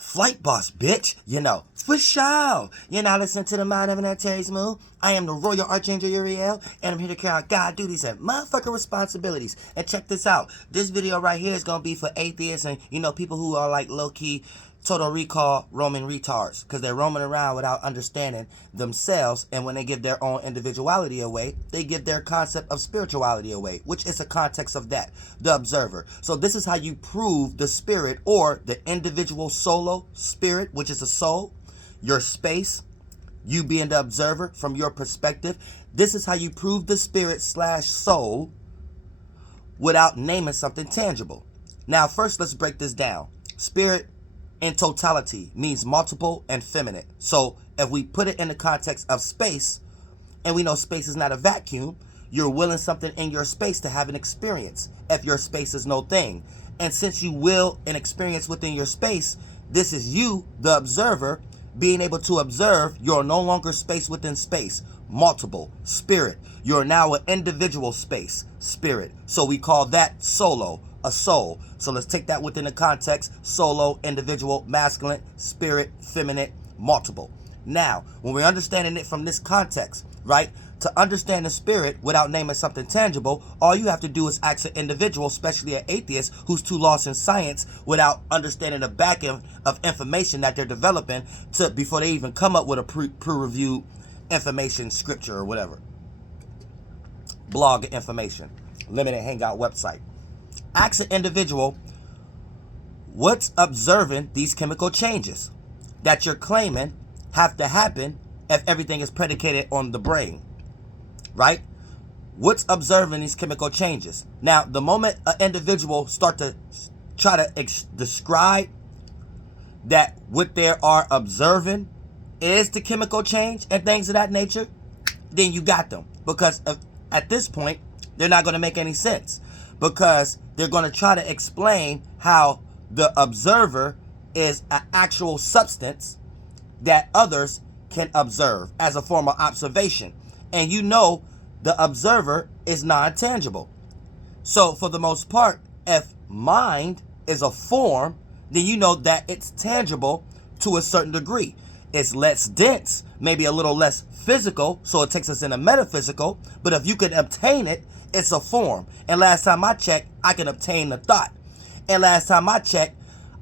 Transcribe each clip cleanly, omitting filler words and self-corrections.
Flight boss, bitch. For sure. You're now listening to the Mind of an Terry Smooth. I am the Royal Archangel URIEL, and I'm here to carry out God duties and motherfucking responsibilities. And check this out. This video right here is going to be for atheists and, people who are like low-key total recall Roman retards, because they're roaming around without understanding themselves, and when they give their own individuality away, they give their concept of spirituality away, which is a context of that, the observer. So this is how you prove the spirit, or the individual solo spirit, which is a soul, your space, you being the observer from your perspective. This is how you prove the spirit / soul without naming something tangible. Now first, let's break this down. Spirit in totality means multiple and feminine. So if we put it in the context of space, and we know space is not a vacuum, you're willing something in your space to have an experience if your space is no thing. And since you will an experience within your space, this is you, the observer, being able to observe. You're no longer space within space, multiple, spirit. You're now an individual space, spirit. So we call that solo, a soul. So let's take that within the context: solo, individual, masculine, spirit, feminine, multiple. Now, when we're understanding it from this context, right, to understand the spirit without naming something tangible, all you have to do is ask an individual, especially an atheist who's too lost in science, without understanding the back end of information that they're developing before they even come up with a peer-reviewed information, scripture, or whatever. Blog information, limited hangout website. Ask an individual what's observing these chemical changes that you're claiming have to happen if everything is predicated on the brain, right? What's observing these chemical changes? Now, the moment an individual start to try to describe that what they are observing is the chemical change and things of that nature, then you got them. Because at this point, they're not going to make any sense, because they're going to try to explain how the observer is an actual substance that others can observe as a form of observation. And the observer is non-tangible. So for the most part, if mind is a form, then you know that it's tangible to a certain degree. It's less dense, maybe a little less physical, so it takes us in a metaphysical, but if you can obtain it, it's a form. And last time I checked, I can obtain the thought. And last time I checked,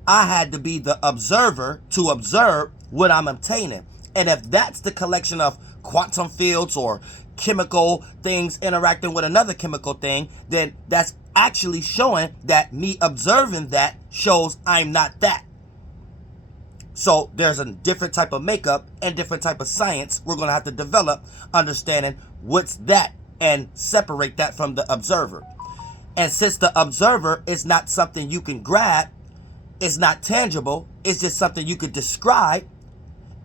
I had to be the observer to observe what I'm obtaining. And if that's the collection of quantum fields or chemical things interacting with another chemical thing, then that's actually showing that me observing that shows I'm not that. So there's a different type of makeup and different type of science we're going to have to develop, understanding what's that and separate that from the observer. And since the observer is not something you can grab, it's not tangible, it's just something you could describe,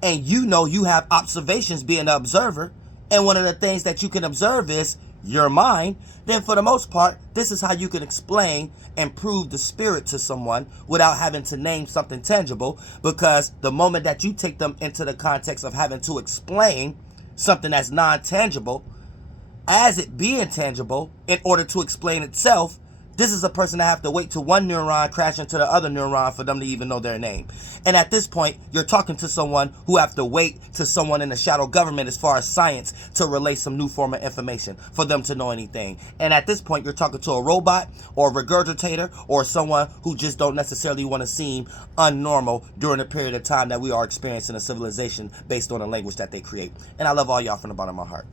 and you have observations being the observer, and one of the things that you can observe is your mind, then for the most part, this is how you can explain and prove the spirit to someone without having to name something tangible. Because the moment that you take them into the context of having to explain something that's non-tangible as it being tangible in order to explain itself, this is a person that have to wait till one neuron crash into the other neuron for them to even know their name. And at this point, you're talking to someone who have to wait to someone in the shadow government as far as science to relay some new form of information for them to know anything. And at this point, you're talking to a robot or a regurgitator or someone who just don't necessarily want to seem unnormal during the period of time that we are experiencing a civilization based on the language that they create. And I love all y'all from the bottom of my heart.